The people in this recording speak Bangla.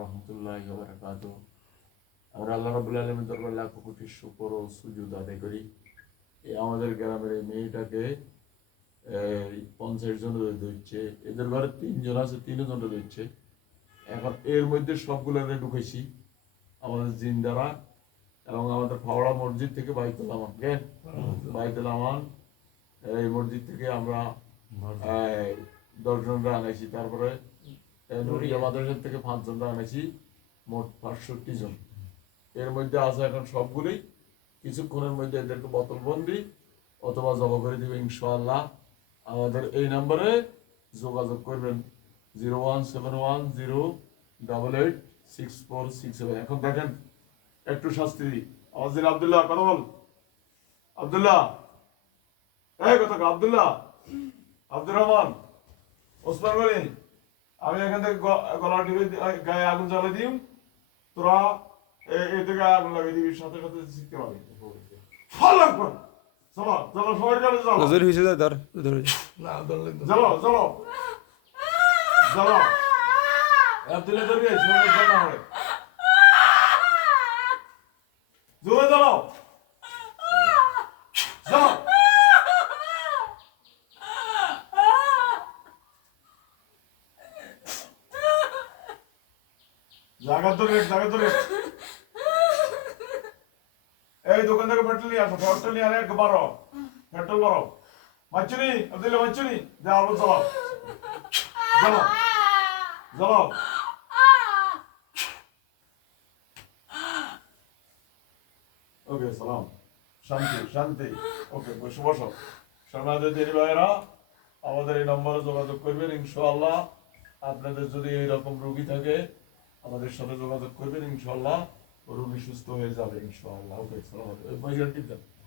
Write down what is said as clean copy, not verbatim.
রহমতুল্লাহি ওয়া বারাকাতুহু। আমরা আল্লাহ রাব্বুল আলামিনের দরবারে লাখ কোটি শুকর ও সুজুদ আদায় করি। এই আমাদের গ্রামের এই মেয়েটাকে 50 জন দিচ্ছে, এদের ঘরে 3 জন আছে, 3 জন দিচ্ছে। এখন এর মধ্যে সবগুলো ঢুকেছি আমাদের জিন্দারা এবং আমাদের ফাওড়া মসজিদ থেকে বাইতুল আমান, বাইতুল আমান এই মসজিদ থেকে আমরা 10 জনরা আনাইছি। তারপরে নুরিয়া মাদ্রাসা থেকে 5 জনরা আনাইছি, মোট 65 জন। এর মধ্যে আছে এখন সবগুলোই কিছুক্ষণের মধ্যে এদেরকে বোতলবন্দি অথবা জমা করে দিবে ইনশাআল্লাহ। আমাদের এই নম্বরে যোগাযোগ করবেন 01710886467। এখন দেখেন একটু শাস্তি দিই। আমাদের আব্দুল্লাহ কথা বল, আব্দুল্লাহ এই কথা আব্দুল্লাহ, আব্দুর রহমান, ওসমান গনি, আমি এখান থেকে গলা টিপে গায়ে আগুন জ্বালিয়ে দিই, তোরা এই থেকে আগুন লাগিয়ে দিবি, সাথে সাথে শিখতে পারবি। চলো চলো সবাই চলো চলো নজর হয়েছে ধর ধরে চলো চলো চলো তুলে ধরবি শরীরের জন্য হবে জোরে চলো চলো জায়গা ধরে এই দোকান থেকে পেট্রোল নিয়ে আসো, পেট্রোল নিয়ে আরে বারো পেট্রোল বারো মাচ্চুনি আব্দুল্লাহ মাচ্চুনি যা আলো চলো চলো চলো। ওকে সালাম, শান্তি শান্তি। ওকে বসে বসো। সমাজের দেরি ভাইয়েরা আমাদের এই নম্বরে যোগাযোগ করবেন ইনশাআল্লাহ। আপনাদের যদি এইরকম রোগী থাকে আমাদের সাথে যোগাযোগ করবেন ইনশাআল্লাহ, রোগী সুস্থ হয়ে যাবে ইনশাআল্লাহ। ওকে সালাম।